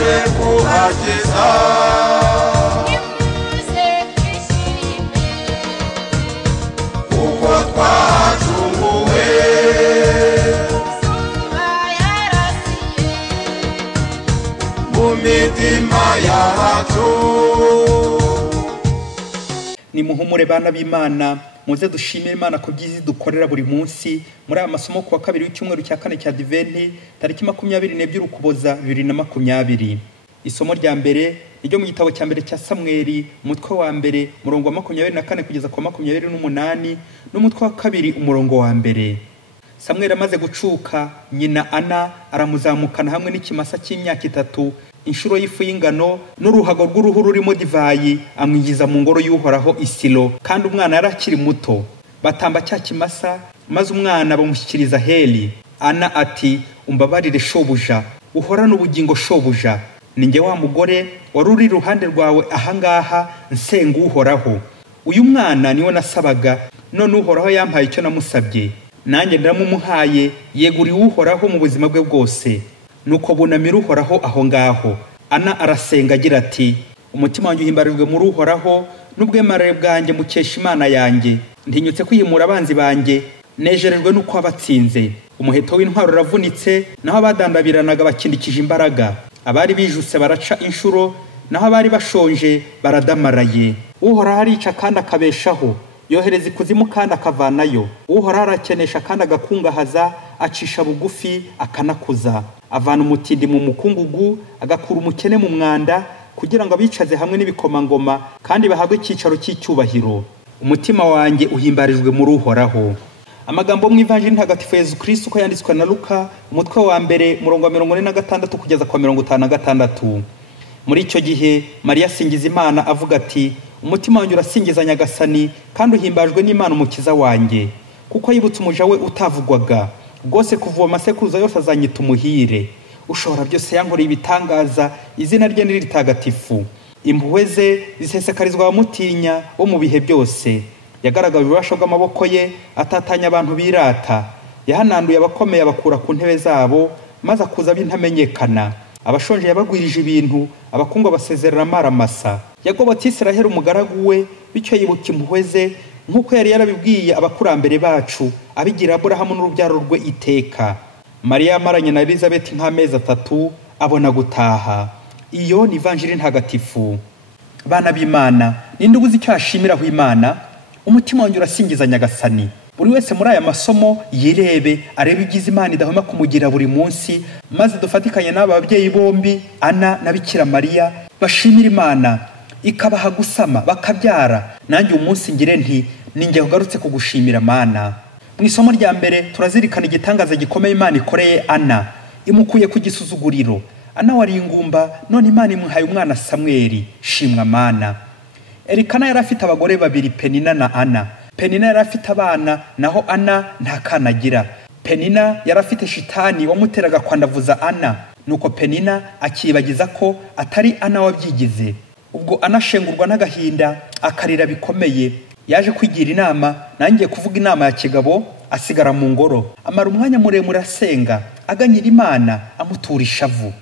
twaje kuhageza. nimuze twishime Kuko twacunguwe. izuba yarasiye Mu mitima yacu. Nimuhumure bana b'Imana, muze dushimire Imana ku byiza dukorera buri munsi muri aya masomo kuwa kabiri w'icyumweru cya kane cya Adventi tariki 22 Ukuboza 2020. Isomo rya mbere ryo mu gitabo cya mbere cya Samweli umutwe wa mbere murongo wa 24 kugeza ku 28 n'umutwe wa kabiri umurongo wa mbere. Samweli amaze gucuka, nyina Ana aramuzamukana hamwe n'ikimasa cy'imyaka 3, inshuro y'ifu y'ingano n'uruhago rw'uruhu rurimo divayi, amwinjiza mu ngoro y'Uhoraho i Silo, kandi umwana yarakiri muto. Batamba cya kimasa, maze umwana bamushyikiriza Heli. Ana ati, umbabarire shobuja, uhorane ubugingo shobuja, ninjye wa mugore wari uri iruhande rwawe ahangaha nsenga Uhoraho. Uyu mwana niwe nasabaga, none Uhoraho yampaye icyo namusabye, nanjye ndamumuhaye, yeguriye Uhoraho mu buzima bwe bwose. Nuko bunamira Uhoraho aho ngaho. Ana arasenga agira ati, umutima wanjye uhimbarijwe muri Uhoraho, n'ubwemarare bwanjye mukesha Imana yanjye. Ntinyutse kwihimura abanzi banjye, nejerejwe nuko abatsinze. Umuheto w'intwaro uravunitse, naho abadandabiranaga bakindikije imbaraga. Abari bijuse baraca inshuro, naho abari bashonje baradamaraye. Uhoraho arica kandi akabeshaho, yohereza ikuzimu kandi akavanayo. Uhoraho arakenesha kandi agakungahaza, acisha bugufi akanakuza. Avana umutindi mu mukungugu, agakura umukene mu mwanda, kugira ngo abicaze hamwe n'ibikomangoma kandi bahabwe icyicaro cy'icyubahiro. Umutima wanjye uhimbarijwe muri Uhoraho. Amagambo mu Ivanjili ntagatifu Yesu Kristo uko yanditswe na Luka umutwe wa mbere murongo wa 46 kugeza kwa 56. Muri icyo gihe Mariya asingiza Imana avuga ati, umutima wanjye urasingiza Nyagasani kandi uhimbajwe n'Imana umukiza wanjye, kuko yibutse umuja we utavugwaga. Rwose kuva amasekuruza yose azanyita umuhire. Ushobora byose yankoreye ibitangaza, izina rye ni ritagatifu. Impuhwe ze zisesekarizwa abamutinya bo mu bihe byose. Yagaragaje ububasha bw'amaboko ye, atatanya abantu birata. Yahananduye abakomeye abakura ku ntebe zabo, maze akuza ab'intamenyekana. Abashonje yabagwirije ibintu, abakungu basezerera amaramasa. Yagobotse Isiraheli umugaragu we, bityo yibuka impuhwe ze, nk'uko yari yarabibwiye abakurambere bacu, abigira Aburahamu n'urubyaro rwe iteka. Mariya yamaranye na Elizabeth nk'amezi 3, abona gutaha. Iyo ni Ivanjili ntagatifu. Bana b'Imana, ninde ubuze icyo ashimiraho Imana? Umutima wanjye urasingiza Nyagasani. Buri wese muri aya masomo yirebe, arebe ibyiza Imana idahwema kumugira buri munsi, maze dufatikanye n'aba babyeyi bombi, Ana na Bikira Mariya, bashimira Imana ikabaha gusama bakabyara. Nanjye umunsi ngire nti, ninjye ugarutse kugushimira Mana. Mu isomo rya mbere turazirikana igitangaza gikomeye Imana ikoreye Ana, imukuye ku gisuzuguriro. Ana wari ingumba, none Imana imuhaye umwana Samweli. Shimwa Mana. Elikana yari afite abagore babiri, Penina na Ana. Penina yari afite abana, naho Ana nta kana agira. Penina yari afite shitani wamuteraga kwandavuza Ana, nuko Penina akibagiza ko atari Ana wabyigize. Ubwo anashengurwa n'agahinda akarira bikomeye, yaje kwigira inama, nangiye kuvuga inama ya kigabo, asigara mu ngoro. Amara umwanya muremure asenga, aganyira Imana, amutura ishavu.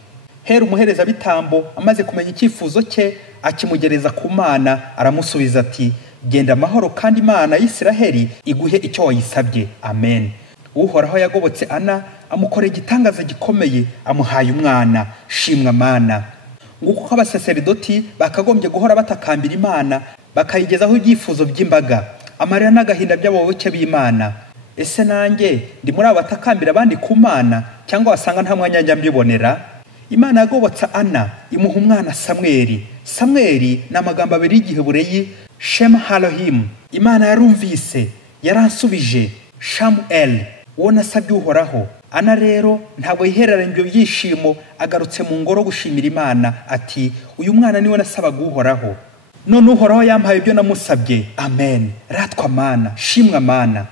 Hera umuhereza bitambo amaze kumenya icyifuzo cye, akimugereza ku Mana, aramusubiza ati, genda amahoro kandi Imana y'Isiraheli iguhe icyo wayisabye. Amen. Uhoraho yagobotse Ana, amukoreye igitangaza gikomeye, amuhaye umwana. Shimwa Mana. Nguko abasaseridoti bakagombye guhora batakambira Imana, bakayigezaho ibyifuzo by'imbaga, amarira n'agahinda by'abayoboke b'Imana. Ese nanjye ndi muri abo batakambira abandi ku Mana, cyangwa wasanga nta mwanya njya mbibonera? Imana yagobotse Ana, imuha umwana Samweli. Samweli ni amagambo abiri y'Igiheburayi, Shema Elohim. Imana yarumvise, yaransubije, Shamuel, uwo nasabye Uhoraho. Ana rero ntabwo yihereranye ibyo byishimo, agarutse mu ngoro gushimira Imana ati, uyu mwana niwe nasabaga Uhoraho, none Uhoraho yampaye ibyo namusabye. Amen. Ratwa Mana. Shimwa Mana.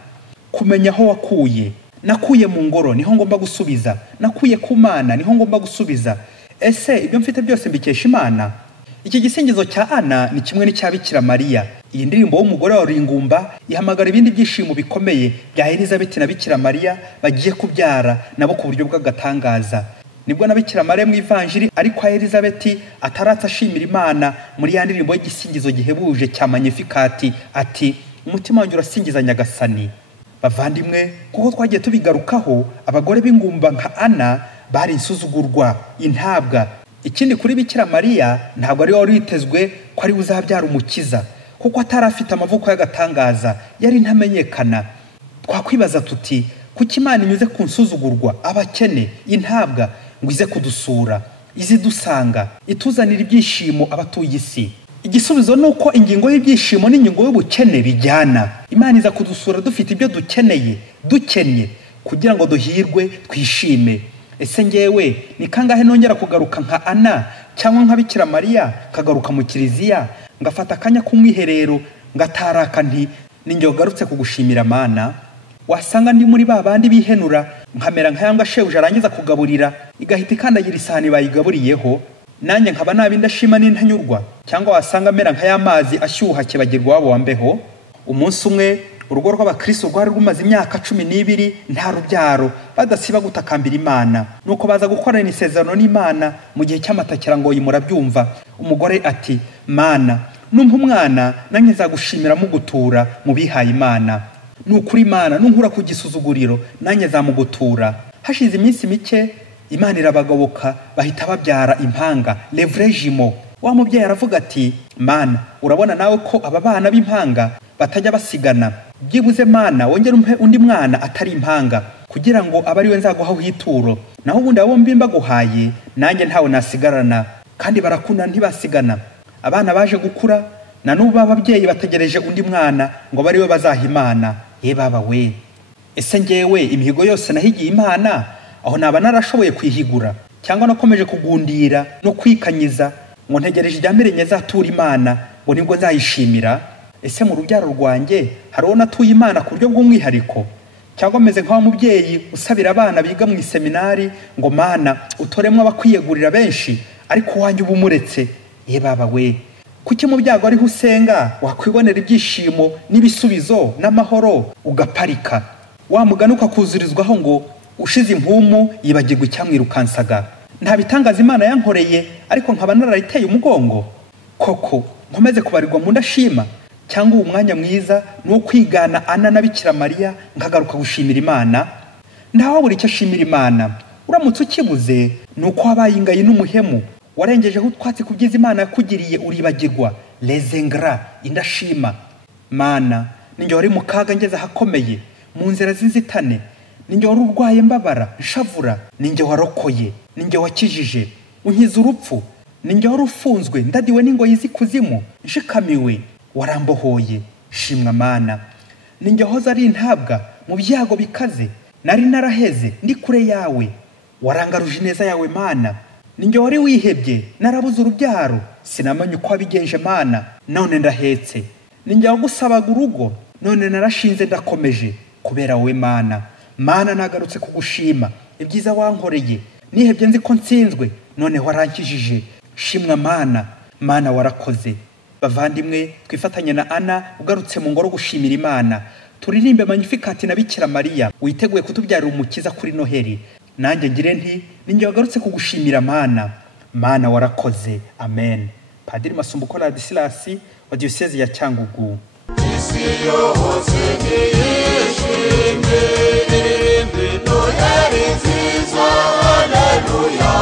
Kumenya aho wakuye. Nakuye mu ngoro niho ngomba gusubiza, nakuye ku Mana niho ngomba gusubiza. Ese ibyo mfite byose mbikesha Imana? Iki gisingizo cya Ana ni kimwe n'icya Bikira Mariya. Iyi ndirimbo y'umugore wa Ringumba ihamagara ibindi byishimo bikomeye bya Elizabeth na Bikira Mariya bagiye kubyara nabo ku buryo bw'agatangaza. nibwo na Bikira Mariya mu ivanjiri ariko Elizabeti ataratsa ashimira Imana muri ya ndirimbo y'igisingizo gihebuje cya Magnificat ati umutima wanjye urasingiza Nyagasani. Bavandimwe, kuko twagiye tubigarukaho, abagore b'ingumba nka Ana bari insuzugurwa, intabwa. Ikindi kuri Bikira Mariya ntabwo ari wari witezwe ko ari uzabyara umukiza, kuko atarafite amavuko y'agatangaza, yari ntamenyekana. Twakwibaza tuti kuki Imana inyuze ku nsuzugurwa, abakene, intabwa ngo ize kudusura, izidusanga, ituzanira ibyishimo abatuye isi? Igisubizo nuko ingingo y'ibyishimo n'ingingo y'ubukene bijyana. Imana iza kudusura dufite ibyo dukeneye, dukennye, kugira ngo duhirwe, twishime. Ese ngewe ni kangahe nongera kugaruka nka Ana cyangwa nka Bikira Mariya, kagaruka mu kiliziya ngafata akanya kumwiherero ngataraka nti ninjye ugarutse kugushimira Mana? Wasanga ndi muri babandi bihenura nkamera nkayanga shebuja arangiza kugaburira igahita ikandagira isahani bayigaburiyeho, nanjye nkaba nabi ndashima n'intanyurwa. Cyangwa wasanga mera nk'ayamazi ashyuha kibagirwa wabo wambeho. Umunsi umwe urugo rw'abakristo rwari rumaze imyaka 12 nta rubyaro, badasiba gutakambira Imana. Nuko baza gukorana isezerano n'Imana mu gihe cy'amatakira ngo murabyumva. Umugore ati, Mana, numpa umwana nanjye nzagushimira mugutura mu bihaye Imana. Nukuri Imana nunkura ku gisuzuguriro nanjye nzamugutura. Hashize iminsi mike Imana irabagaboka bahita babyara impanga, levrejimo. Wa mubyeyi aravuga ati, Mana, urabona nawe ko aba bana b'impanga batajya basigana. Byibuze Mana wongere umpe undi mwana atari impanga, kugira ngo abari we nzaguhaho ituro. Naho ubundi abo bombi mbaguhaye nanjye ntawe nasigarana, kandi barakunda ntibasigana. Abana baje gukura na n'ubu ababyeyi bategereje undi mwana ngo bari we bazaha Imana. Ye baba we, ese ngewe imihigo yose nahigiye Imana aho naba narashoboye kwihigura, cyangwa nakomeje kugundira no kwikanyiza ngo ntegereje ijyambere nyezatura Imana ngo nibwo nzayishimira? Ese mu rubyaro rwanjye hari uwo natuye Imana ku buryo bw'umwihariko, cyangwa meze nk'aho mubyeyi usabira abana biga mu iseminari ngo Mana utoremwe abakwiyegurira benshi ariko wanjye ubumuretse? Ye baba we, kuki mu byago ariho usenga wakwibonera ibyishimo n'ibisubizo n'amahoro ugaparika? Wa mugani ukakuzurizwaho ngo ushize impumu yibagirwa icyamwirukansaga. Nta bitangaza Imana yankoreye ariko nkaba narayiteye umugongo? Koko nkomeze kubarirwa mu ndashima? Cyangwa uwo mwanya mwiza no kwigana Ana na Bikira Mariya nkagaruka gushimira Imana? Ntawe buri icyo ashimira Imana. Uramutse ukibuze nuko wabaye ingayi n'umuhemu, warengejeho utwatsi kubyiza Imana yakugiriye uribagirwa. Lezengra, indashima. Mana, ninjye wari mu kaga ngeze ahakomeye, mu nzira z'inzitane. Ninjye wari urwaye mbabara nshavura, ninjye warokoye, ninjye wakijije, unkiza urupfu. Ninjye wari ufunzwe ndadiwe n'ingoyi z'ikuzimu, nshikamiwe, warambohoye. Shimwa Mana. Ninjye hoza ari intabwa mu byago bikaze, nari naraheze ndi kure yawe, warangaruje neza yawe Mana. Ninjye wari wihebye narabuze urubyaro, sinamenye uko wabigenje Mana, none ndahetse. Ninjye wagusabaga urugo, none narashinze ndakomeje kubera wowe Mana. Mana nagarutse kugushima ibyiza wankoreye, nihebye nzi ko nsinzwe none warankijije. Shimwa Mana. Mana warakoze. Bavandimwe, twifatanye na Ana ugarutse mu ngoro gushimira Imana. Turirimbe Magnificat na Bikira Mariya witeguye kutubyarira umukiza kuri Noheli. Nanjye ngire nti ninjye wagarutse kugushimira Mana. Mana warakoze. Amen. Padiri Masumbuko Ladislas wa Diocese ya Cyangugu. isi yose niyishime, Noheli nziza, haleluya.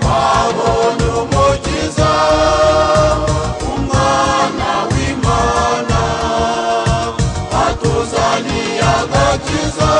Twabonye umukiza, umwana w'Imana, atuzaniye agakiza.